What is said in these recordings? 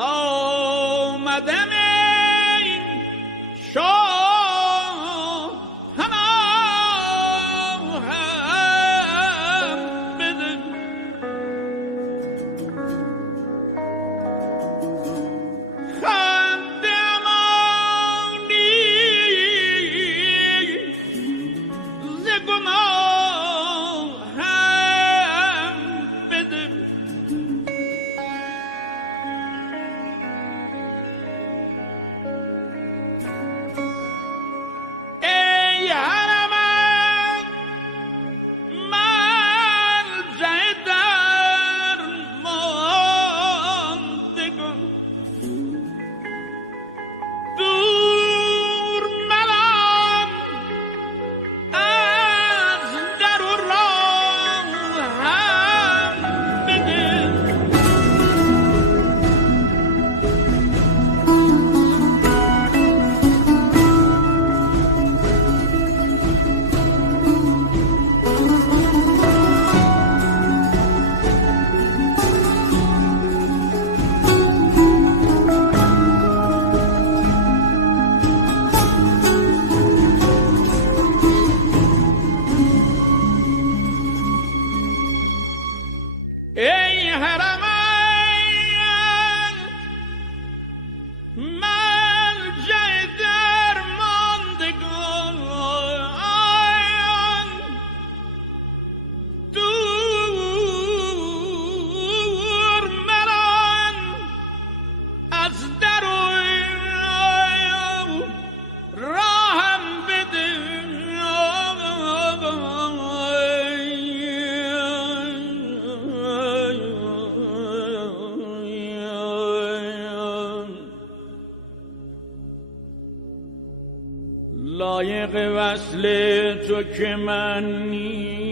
آمدم این شاه هم بده خنده امانی ز گناه هم بده ای حرمت ملجأ درماندگان دور ملان از در و راه هم بده ای حرمین ملجأ درماندگان دور مران از در و راهم بده لایق وصل تو که من نیستم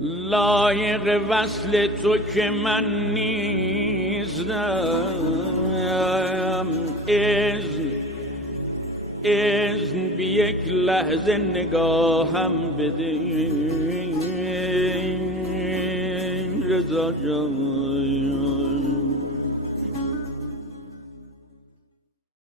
لایق وصل تو که من نیستم اذن بی یک لحظه نگاهم بده رضا جان